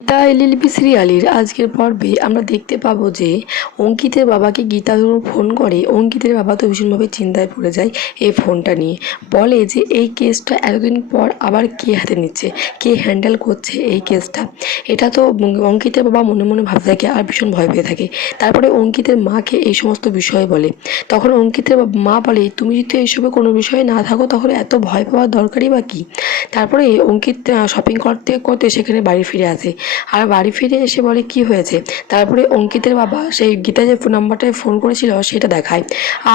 The LLB সিরিয়ালের আজকের পর্বে আমরা দেখতে পাবো যে অঙ্কিতের বাবাকে গীতা ফোন করে। অঙ্কিতের বাবা তো ভীষণভাবে চিন্তায় পড়ে যায় এই ফোনটা নিয়ে। বলে যে এই কেসটা এতদিন পর আবার কে হাতে নিচ্ছে? কে হ্যান্ডেল করছে এই কেসটা? এটা তো অঙ্কিতের বাবা মনে মনে ভাবতে থাকে আর ভীষণ ভয় পেয়ে থাকে। তারপরে অঙ্কিতের মাকে এই সমস্ত বিষয় বলে। তখন অঙ্কিতের মা বলে, তুমি যদি এইসবে কোনো বিষয়ে না থাকো তাহলে এত ভয় পাওয়ার দরকারই বা কী? তারপরে অঙ্কিত শপিং করতে করতে সেখানে বাড়ি ফিরে আসে। আর বাড়ি ফিরে এসে বলে, কি হয়েছে? তারপরে অঙ্কিতের বাবা সেই গীতা যে ফোন নাম্বারটায় ফোন করেছিল, সেটা দেখায়।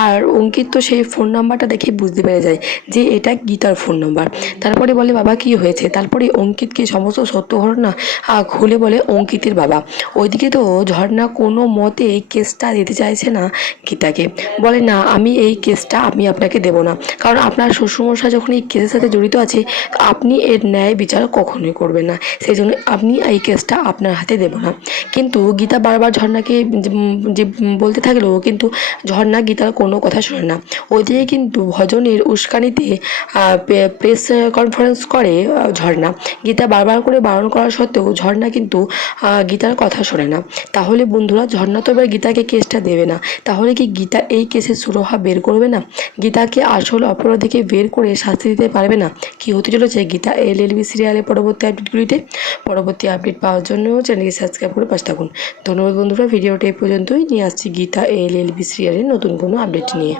আর অঙ্কিত তো সেই ফোন নাম্বারটা দেখে বুঝতে পেরে যায় যে এটা গীতার ফোন নাম্বার তারপরে বলে, বাবা, কি হয়েছে? তারপরে অঙ্কিতকে সমস্ত সত্য ঘটনা খুলে বলে অঙ্কিতের বাবা। ওইদিকে তো ঝর্ণা কোনো মতে এই কেসটা দিতে চাইছে না গীতাকে। বলে, না, আমি এই কেসটা, আমি আপনাকে দেবো না। কারণ আপনার শ্বশুরমশাই যখন এই কেসের সাথে জড়িত আছে, আপনি এর ন্যায় বিচার কখনোই করবেন না। সেই জন্য আপনি এই কেসটা আপনার হাতে দেবো না। কিন্তু গীতা বারবার ঝর্ণাকে যে বলতে থাকল, কিন্তু ঝর্ণা গীতার কোনো কথা শোনে না। ওইদিকে কিন্তু ভজনের উস্কানিতে প্রেস কনফারেন্স করে ঝর্ণা। গীতা বারবার করে বারণ করা সত্ত্বেও ঝর্ণা কিন্তু গীতার কথা শোনে না। তাহলে বন্ধুরা, ঝর্ণা তো এবার গীতাকে কেসটা দেবে না। তাহলে কি গীতা এই কেসের সুরহা বের করবে না? গীতাকে আসল অপরাধীকে বের করে শাস্তি দিতে পারবে না? কি হতে চলেছে? গীতা এল এল বি সিরিয়ালের পরবর্তী আপডেটগুলিতে পরবর্তী আপডেট পাওয়ার জন্য চ্যানেলকে সাবস্ক্রাইব করে পাশে থাকুন। ধন্যবাদ বন্ধুরা, ভিডিওটা এই পর্যন্তই। নিয়ে আসছি গীতা এল এল বি সিরিয়ালের নতুন কোনো আপডেট নিয়ে।